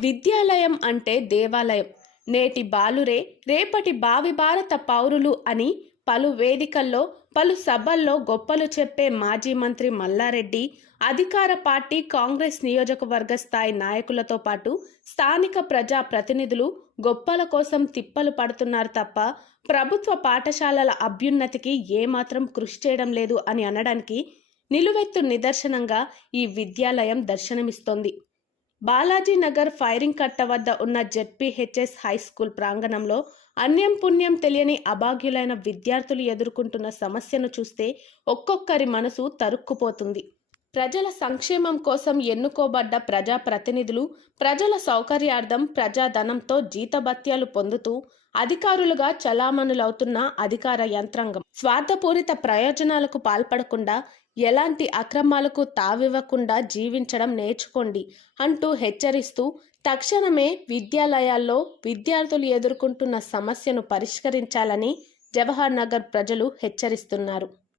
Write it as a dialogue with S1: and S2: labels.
S1: విద్యాలయం అంటే దేవాలయం. నేటి బాలురే రేపటి భావి భారత పౌరులు అని పలు వేదికల్లో పలు సభల్లో గొప్పలు చెప్పే మాజీ మంత్రి మల్లారెడ్డి అధికార పార్టీ కాంగ్రెస్ నియోజకవర్గ స్థాయి నాయకులతో పాటు స్థానిక ప్రజా ప్రతినిధులు గొప్పల కోసం తిప్పలు పడుతున్నారు తప్ప ప్రభుత్వ పాఠశాలల అభ్యున్నతికి ఏమాత్రం కృషి చేయడం లేదు అని అనడానికి నిలువెత్తు నిదర్శనంగా ఈ విద్యాలయం దర్శనమిస్తోంది. బాలాజీ నగర్ ఫైరింగ్ కట్ట వద్ద ఉన్న జెడ్పీహెచ్ఎస్ హై స్కూల్ ప్రాంగణంలో అన్యం పుణ్యం తెలియని అభాగ్యులైన విద్యార్థులు ఎదుర్కొంటున్న సమస్యను చూస్తే ఒక్కొక్కరి మనసు తరుక్కుపోతుంది. ప్రజల సంక్షేమం కోసం ఎన్నుకోబడ్డ ప్రజా ప్రతినిధులు ప్రజల సౌకర్యార్థం ప్రజాధనంతో జీతభత్యాలు పొందుతూ అధికారులుగా చలామణులవుతున్న అధికార యంత్రాంగం. స్వార్థపూరిత ప్రయోజనాలకు పాల్పడకుండా ఎలాంటి అక్రమాలకు తావివ్వకుండా జీవించడం నేర్చుకోండి అంటూ హెచ్చరిస్తూ తక్షణమే విద్యాలయాల్లో విద్యార్థులు ఎదుర్కొంటున్న సమస్యను పరిష్కరించాలని జవహర్ నగర్ ప్రజలు హెచ్చరిస్తున్నారు.